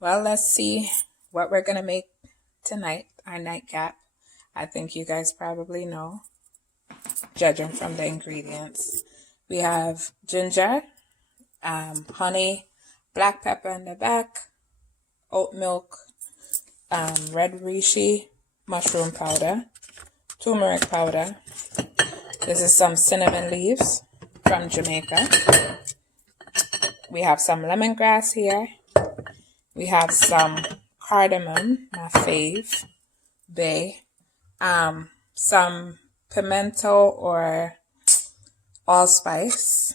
Well, let's see what we're going to make tonight, our nightcap. I think you guys probably know, judging from the ingredients. We have ginger, honey, black pepper in the back, oat milk, red reishi, mushroom powder, turmeric powder. This is some cinnamon leaves from Jamaica. We have some lemongrass here. We have some cardamom, my fave, bay, some pimento or allspice,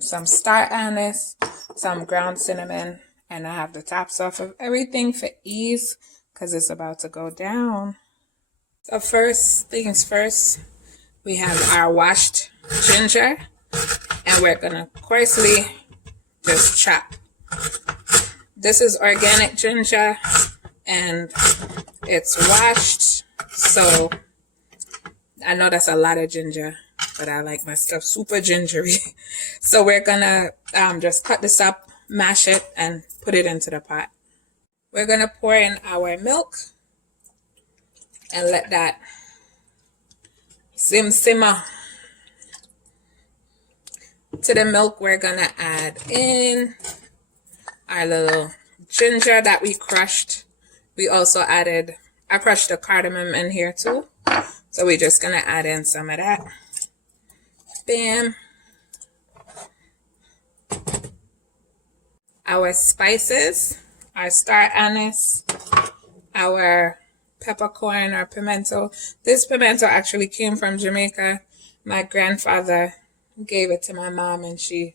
some star anise, some ground cinnamon, and I have the tops off of everything for ease because it's about to go down. So first things first, we have our washed ginger, and we're gonna coarsely just chop. This is organic ginger and it's washed, so I know that's a lot of ginger, but I like my stuff super gingery. So we're gonna just cut this up, mash it, and put it into the pot. We're gonna pour in our milk and let that simmer. To the milk, we're gonna add in our little ginger that we crushed. We also added, I crushed the cardamom in here too. So we're just gonna add in some of that. Bam. Our spices, our star anise, our peppercorn or pimento. This pimento actually came from Jamaica. My grandfather gave it to my mom and she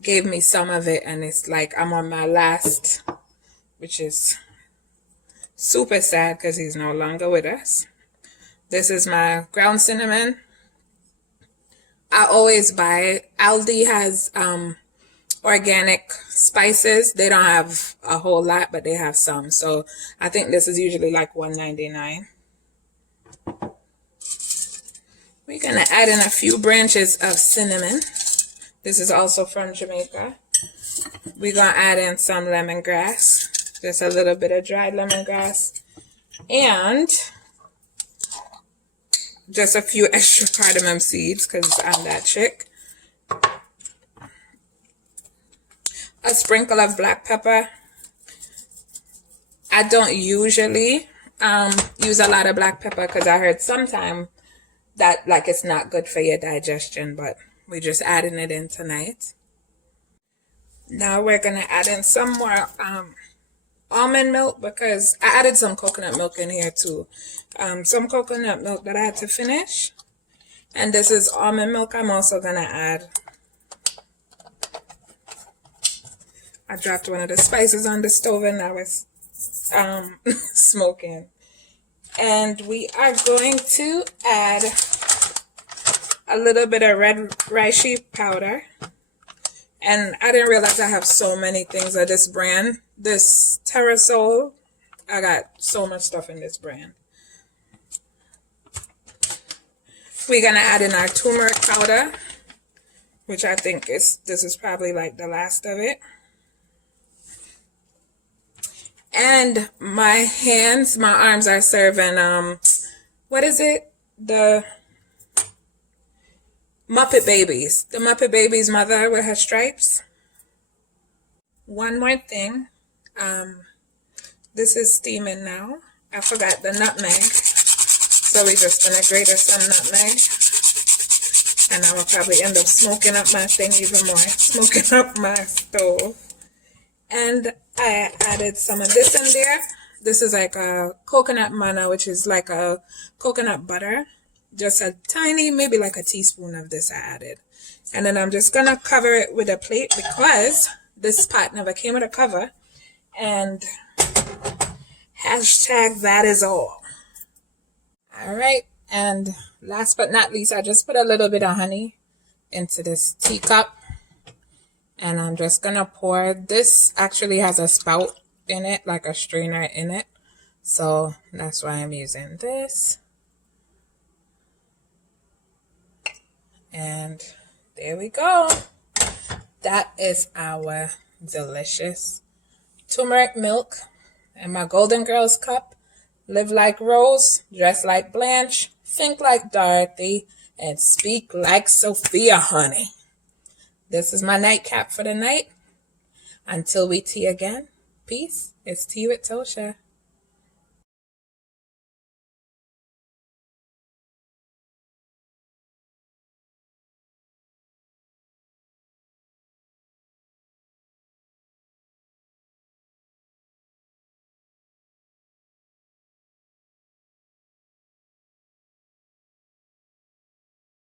gave me some of it, and it's like I'm on my last, which is super sad because he's no longer with us. This is my ground cinnamon. I always buy it. Aldi has organic spices. They don't have a whole lot, but they have some. So I think this is usually like $1.99. We're gonna add in a few branches of cinnamon. This is also from Jamaica. We're gonna add in some lemongrass, just a little bit of dried lemongrass, and just a few extra cardamom seeds because I'm that chick. A sprinkle of black pepper. I don't usually use a lot of black pepper because I heard sometime that like it's not good for your digestion, but we're just adding it in tonight. Now we're gonna add in some more almond milk because I added some coconut milk in here too. Some coconut milk that I had to finish. And this is almond milk I'm also gonna add. I dropped one of the spices on the stove and I was smoking. And we are going to add a little bit of red reishi powder. And I didn't realize I have so many things of this brand. This Terrasol, I got so much stuff in this brand. We're gonna add in our turmeric powder, which I think this is probably like the last of it. And my hands, my arms are serving, what is it? The Muppet Babies. The Muppet Babies mother with her stripes. One more thing. This is steaming now. I forgot the nutmeg. So we're just going to grate us some nutmeg. And I will probably end up smoking up my thing even more. Smoking up my stove. And I added some of this in there. This is like a coconut manna, which is like a coconut butter. Just a tiny, maybe like a teaspoon of this I added. And then I'm just going to cover it with a plate because this pot never came with a cover. And hashtag that is all. All right. And last but not least, I just put a little bit of honey into this teacup. And I'm just going to pour. This actually has a spout in it, like a strainer in it. So that's why I'm using this. And there we go. That is our delicious turmeric milk, and my Golden Girls cup. Live like Rose, dress like Blanche, think like Dorothy, and speak like Sophia, honey. This is my nightcap for the night. Until we tea again, peace. It's Tea with Tosha.